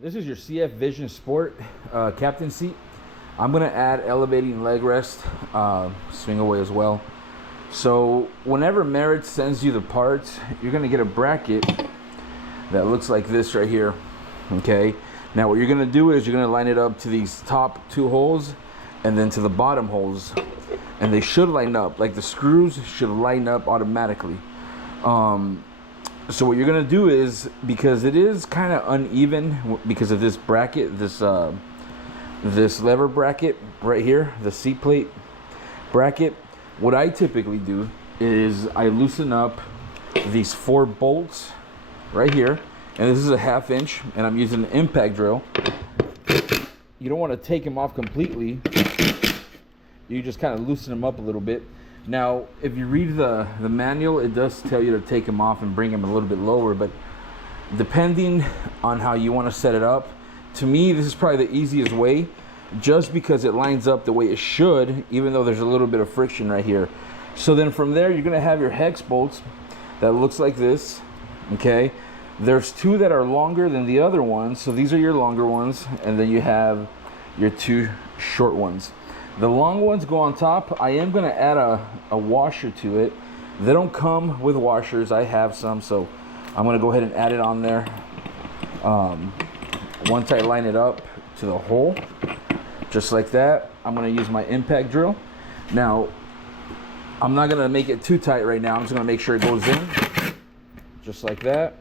This is your CF Vision Sport captain seat. I'm gonna add elevating leg rest, swing away as well. So whenever Merit sends you the parts, you're gonna get a bracket that looks like this right here, okay? Now what you're gonna do is you're gonna line it up to these top two holes and then to the bottom holes. And they should line up, like the screws should line up automatically. So what you're gonna do is, because it is kind of uneven because of this bracket, this lever bracket right here, the seat plate bracket, what I typically do is I loosen up these 4 bolts right here, and this is a 1/2 inch, and I'm using an impact drill. You don't want to take them off completely. You just kind of loosen them up a little bit. Now, if you read the manual, it does tell you to take them off and bring them a little bit lower, but depending on how you want to set it up, to me, this is probably the easiest way, just because it lines up the way it should, even though there's a little bit of friction right here. So then from there, you're gonna have your hex bolts that looks like this, okay? There's 2 that are longer than the other ones, so these are your longer ones, and then you have your 2 short ones. The long ones go on top. I am gonna add a washer to it. They don't come with washers. I have some, so I'm gonna go ahead and add it on there. Once I line it up to the hole, just like that, I'm gonna use my impact drill. Now, I'm not gonna make it too tight right now. I'm just gonna make sure it goes in, just like that.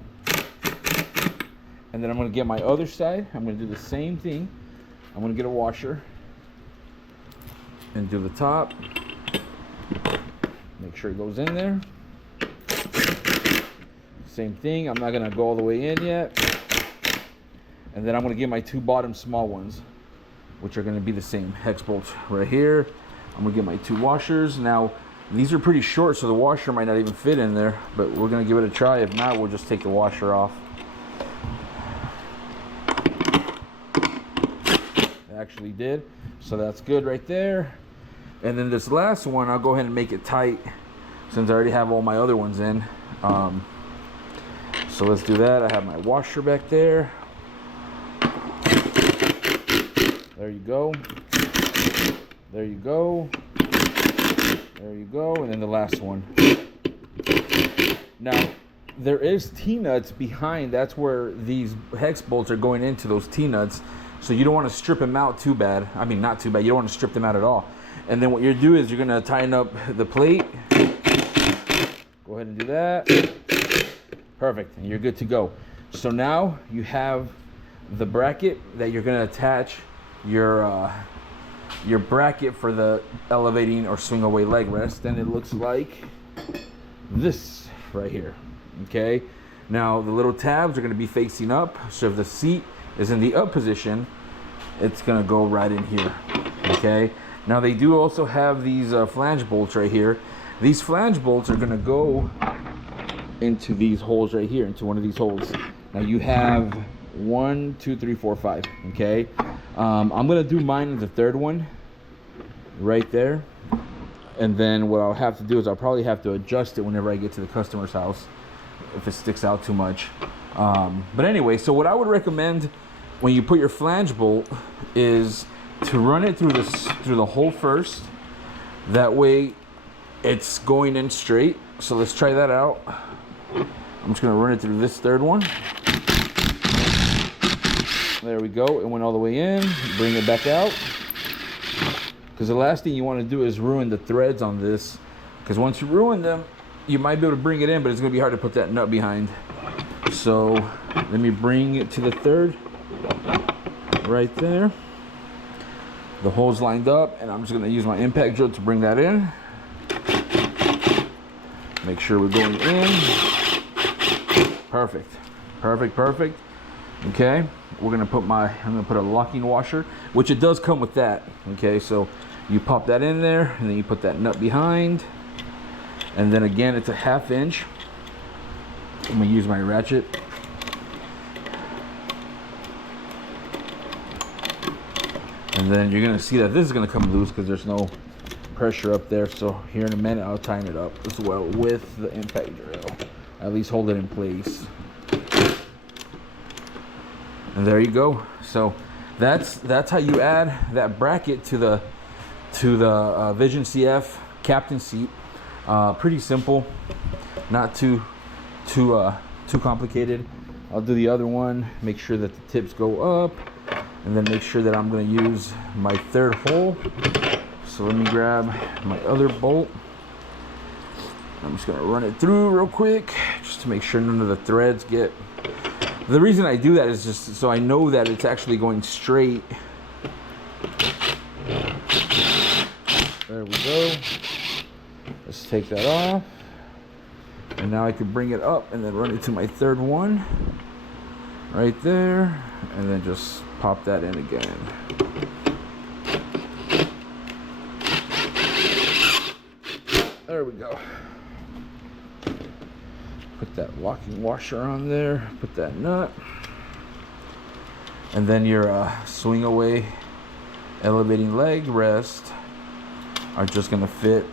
And then I'm gonna get my other side. I'm gonna do the same thing. I'm gonna get a washer and do the top. Make sure it goes in there. Same thing. I'm not gonna go all the way in yet. And then I'm gonna get my 2 bottom small ones, which are gonna be the same hex bolts right here. I'm gonna get my 2 washers. Now, these are pretty short, so the washer might not even fit in there, but we're gonna give it a try. If not, we'll just take the washer off. It actually did, so that's good right there. And then this last one, I'll go ahead and make it tight since I already have all my other ones in. So let's do that. I have my washer back there. There you go. There you go. There you go. And then the last one. Now, there is T-nuts behind. That's where these hex bolts are going into, those T-nuts. So you don't want to strip them out too bad. I mean, not too bad. You don't want to strip them out at all. And then what you're doing is you're going to tighten up the plate. Go ahead and do that. Perfect. And you're good to go. So now you have the bracket that you're going to attach your bracket for the elevating or swing away leg rest. And it looks like this right here. Okay. Now the little tabs are going to be facing up. So if the seat is in the up position, it's going to go right in here. Okay. Now they do also have these flange bolts right here. These flange bolts are gonna go into these holes right here, into one of these holes. Now you have 1, 2, 3, 4, 5, okay? I'm gonna do mine in the 3rd one, right there. And then what I'll have to do is I'll probably have to adjust it whenever I get to the customer's house, if it sticks out too much. But anyway, so what I would recommend when you put your flange bolt is to run it through the hole first. That way it's going in straight. So let's try that out. I'm just gonna run it through this 3rd one. There we go. It went all the way in. Bring it back out. Because the last thing you want to do is ruin the threads on this. Because once you ruin them, you might be able to bring it in, but it's gonna be hard to put that nut behind. So let me bring it to the 3rd. Right there. The hole's lined up, and I'm just gonna use my impact drill to bring that in. Make sure we're going in. Perfect, perfect, perfect. Okay, I'm gonna put a locking washer, which it does come with that. Okay, so you pop that in there, and then you put that nut behind, and then again, it's a 1/2 inch. I'm gonna use my ratchet. And then you're gonna see that this is gonna come loose because there's no pressure up there. So here in a minute, I'll tighten it up as well with the impact drill. At least hold it in place. And there you go. So that's how you add that bracket to the Vision CF captain seat. Pretty simple, not too complicated. I'll do the other one, make sure that the tips go up, and then make sure that I'm going to use my third hole. So let me grab my other bolt. I'm just going to run it through real quick just to make sure none of the threads get. The reason I do that is just so I know that it's actually going straight. There we go. Let's take that off. And now I can bring it up and then run it to my third one. Right there. And then just pop that in again. There we go. Put that locking washer on there. Put that nut. And then your swing away elevating leg rest are just going to fit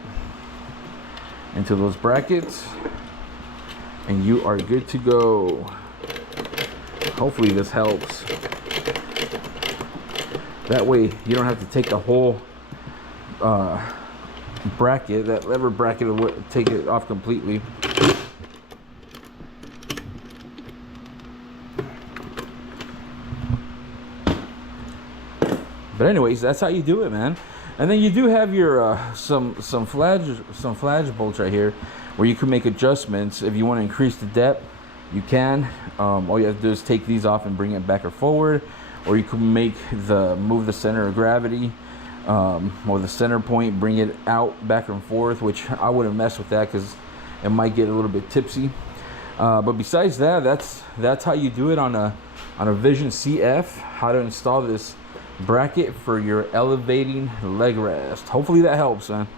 into those brackets. And you are good to go. Hopefully this helps. That way you don't have to take the whole bracket, that lever bracket, will take it off completely. But anyways, that's how you do it, man. And then you do have your some flange bolts right here where you can make adjustments. If you want to increase the depth, you can. All you have to do is take these off and bring it back or forward, or you can move the center of gravity or the center point, bring it out back and forth, which I wouldn't mess with that because it might get a little bit tipsy. But besides that, that's how you do it on a Vision CF. How to install this bracket for your elevating leg rest. Hopefully that helps, man.